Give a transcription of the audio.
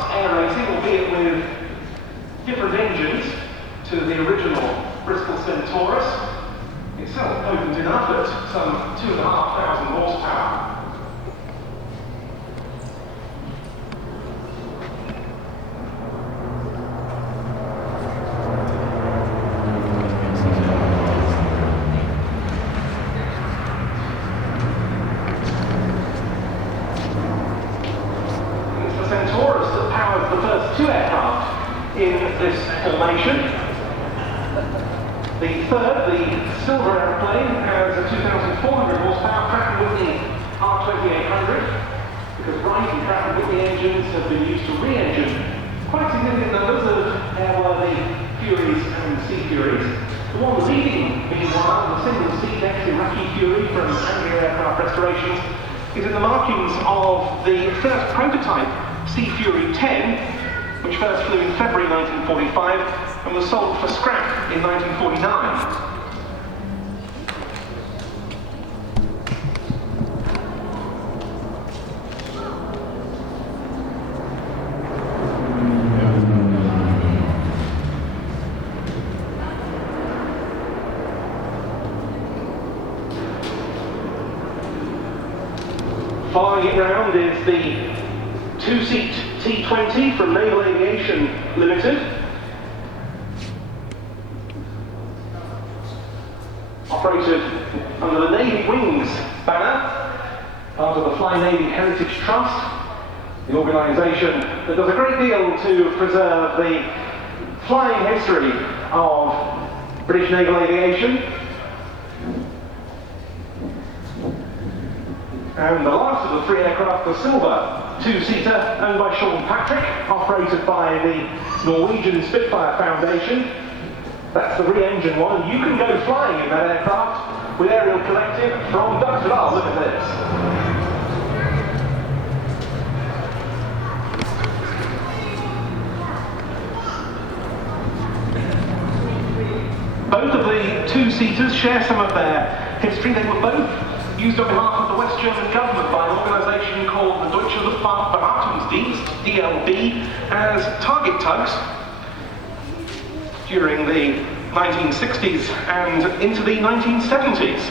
class air racing, albeit with different engines to the original Bristol Centaurus. Itself potent enough at some 2,500 horsepower. It's the Centaurus that powers the first two aircraft in this formation. The third, the Silver aeroplane, has a 2,400 horsepower Pratt & Whitney R2800, because Wright and Pratt & Whitney engines have been used to re-engine quite significant numbers of airworthy Furies and Sea Furies. The one leading, meanwhile, the single-seat next Iraqi Fury from Anglia Aircraft Restorations, is in the markings of the first prototype Sea Fury 10, which first flew in February 1945 and was sold for scrap in 1949. Following it round is the two-seat T-20 from Naval Aviation Limited. Operated under the Navy Wings banner, part of the Flying Navy Heritage Trust, the organisation that does a great deal to preserve the flying history of British naval aviation. And the last of the three aircraft, the Silver two-seater, owned by Sean Patrick, operated by the Norwegian Spitfire Foundation. That's the re-engine one, and you can go flying in that aircraft with Aerial Collective from Duxborough. Look at this. Both of the two-seaters share some of their history. They were both used on behalf of the West German government by an organisation called the Deutsche Luftfahrtberatungsdienst, DLB, as target tugs during the 1960s and into the 1970s.